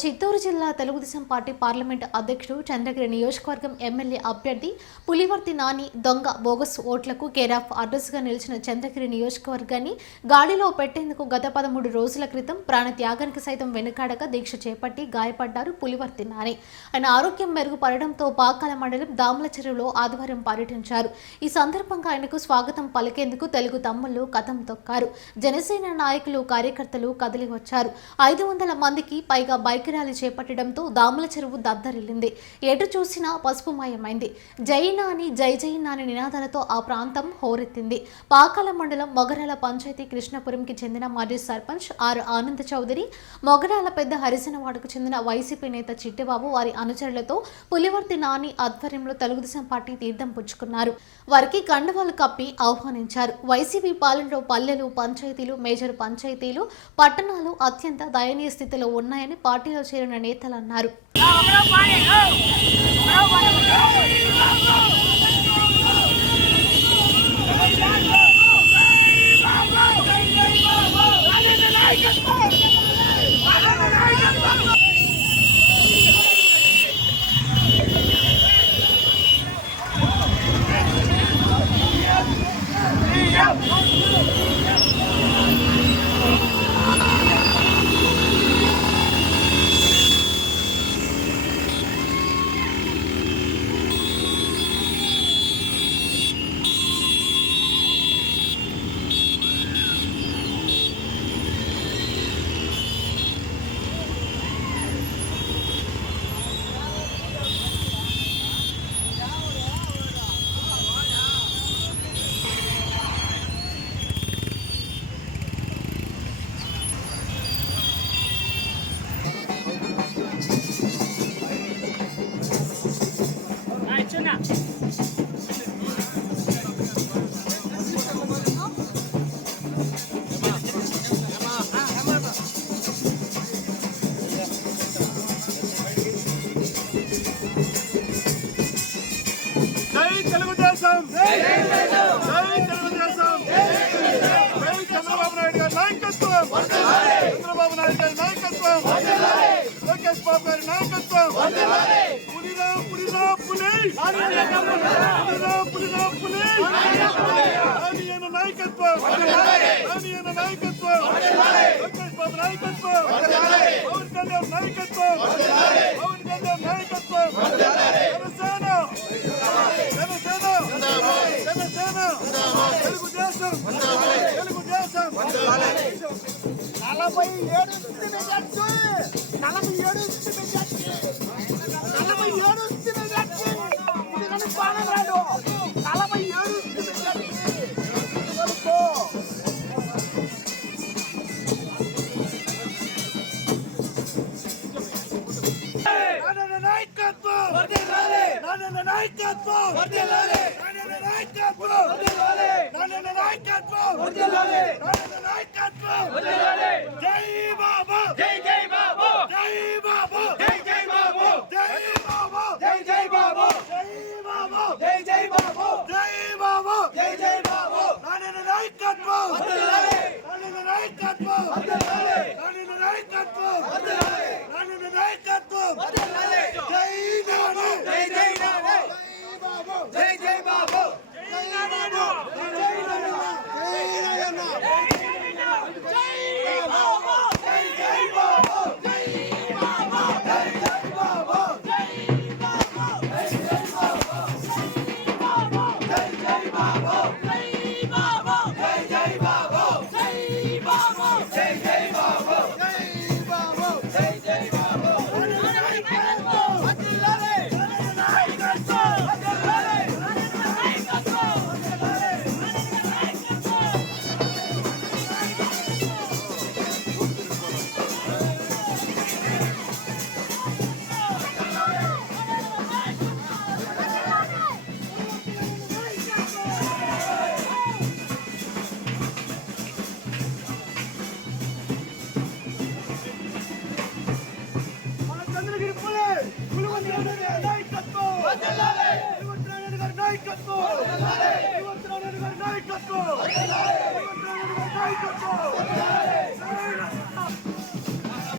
చిత్తూరు జిల్లా Telugu Desam party parliament అధ్యక్షుడు చంద్రగిరి నియోజకవర్గం ఎమ్మెల్యే అభ్యర్థి పులివర్తి నాని దొంగ బోగస్ ఓట్లకు కేరాఫ్ అడ్రస్గా నిలిచిన చంద్రగిరి నియోజకవర్గాన్ని గాడిలో పెట్టేందుకు గత 13 రోజుల క్రితం ప్రాణత్యాగానికి సైతం వెనుకాడక దీక్ష చేపట్టి గాయపడ్డారు పులివర్తి నాని. ఆయన ఆరోగ్యం మెరుగుపడడంతో పాకాల మండలం దాముల చెరువులో ఆదివారం పర్యటించారు. ఈ సందర్భంగా ఆయనకు స్వాగతం పలికేందుకు తెలుగు తమ్ముళ్లు కథం తొక్కారు. జనసేన నాయకులు కార్యకర్తలు కదిలి వచ్చారు. 500 మందికి పైగా బైక్ ర్యాలీ చేపట్టడంతో దాముల చెరువు దద్దరిల్లింది. ఎటు చూసినా పసుపుమయమైంది. జై నాని జై జై నాని నినాదాలతో ఆ ప్రాంతం హోరెత్తింది. పాకాల మండలం మొగరాల పంచాయతీ కృష్ణపురంకి చెందిన మాజీ సర్పంచ్ ఆర్ ఆనంద్ చౌదరి, మొగరాల పెద్ద హరిజనవాడకు చెందిన వైసీపీ నేత చిట్టిబాబు వారి అనుచరులతో పులివర్తి నాని ఆధ్వర్యంలో తెలుగుదేశం పార్టీ తీర్థం పుచ్చుకున్నారు. వారికి కండువాలు కప్పి ఆహ్వానించారు. వైసీపీ పాలనలో పల్లెలు, పంచాయతీలు, మేజర్ పంచాయతీలు, పట్టణాలు అత్యంత దయనీయ స్థితిలో ఉన్నాయని పార్టీలో చేరిన నేతలు అన్నారు. చంద్రబాబు నాయుడు గారి నాయకత్వం, లోకేష్ బాబు గారి నాయకత్వం, పులిరా పులిరా పులి, పులిరా పులి, ఆయన నాయకత్వం, ఆయన నాయకత్వం, లోకేష్ బాబు నాయకత్వం, పవన్ కళ్యాణ్ నాయకత్వం, పవన్ కళ్యాణ్ నాయకత్వం, Janasena Janasena Janasena Telugu Desam Telugu Desam 47 majority 47 majority 47 majority ఇది పానరాడు 47 మెజార్టీ నాయకత్వం వర్ధిల్లాలి నాయకత్వం వర్ధిల్లాలి నాయకత్వం వర్ధిల్లాలి నాయకత్వం వర్ధిల్లాలి నాయకత్వం వర్ధిల్లాలి జై బాబా జై జై బాబా జై బాబా జై జై బాబా జై బాబా జై జై బాబా జై బాబా జై జై బాబా జై బాబా జై జై బాబా నాయకత్వం వర్ధిల్లాలి నాయకత్వం వర్ధిల్లాలి నాయకత్వం వర్ధిల్లాలి నాయకత్వం వర్ధిల్లాలి జై నాని జై జై బాబా జై జై బాబా జై నాని జై నాని నాయకత్వం